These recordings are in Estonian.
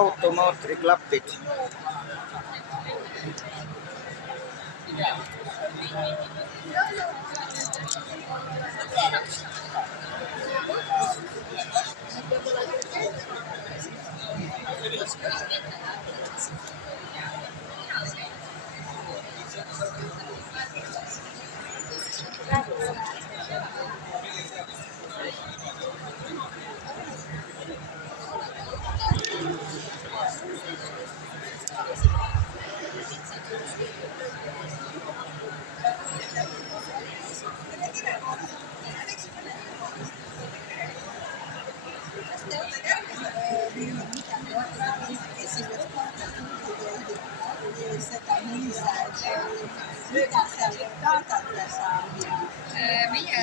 automootriklapid. Meie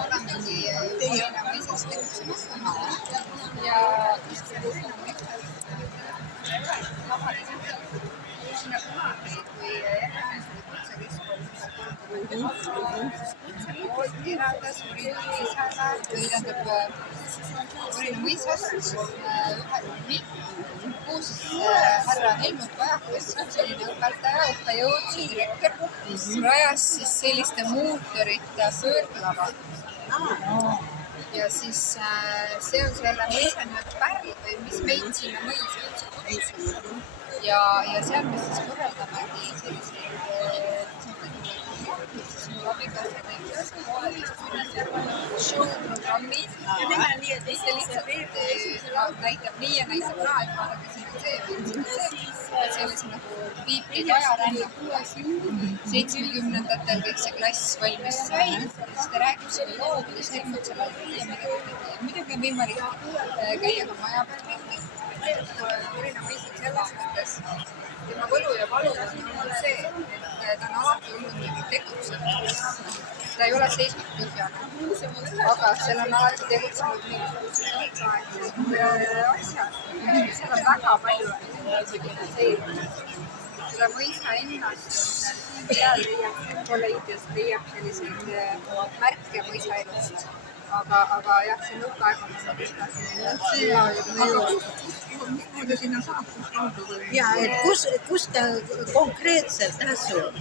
olemegi Tallinna mõisas tegutsemas ja sinna kunagi, kui järgmine kutsekeskkond eraldas Tallinna mõisast ühe ruumi, kus härra Helmut Vajak, kes on selline õpetaja, õppejõud, direktor, rajas siis selliste mootorite pöördlava. Ja siis see on selle mõisa pärl või mis meid sinna mõisa üldse kutsus. Ja seal me siis korraldamegi selliseid abikaasa teisest show-programmid ja lihtsalt näitab nii ja näitab naa, et vaadake siin on see sellise nagu viipid ajarännaku 70-ndatel kõik see klass valmis sai, siis ta räägib selle loo, kuidas Helmut selle tuli ja midagi on võimalik käia ka maja peal ringi. Tallinna mõisik selles mõttes tema võlu ja valu on olnud see, et ta on alati olnud mingi tegutsenud. Ta ei ole seisnud põhjana, aga seal on alati tegutsenud mingisugused asjad. Seal on väga palju seiranud. Selle mõisa ennast seal leiab selliseid märke mõisa elust. Aga jah, see nõukaaeg on mismoodi sinna saab, kus kaudu või? Ja, kus ta konkreetselt asub?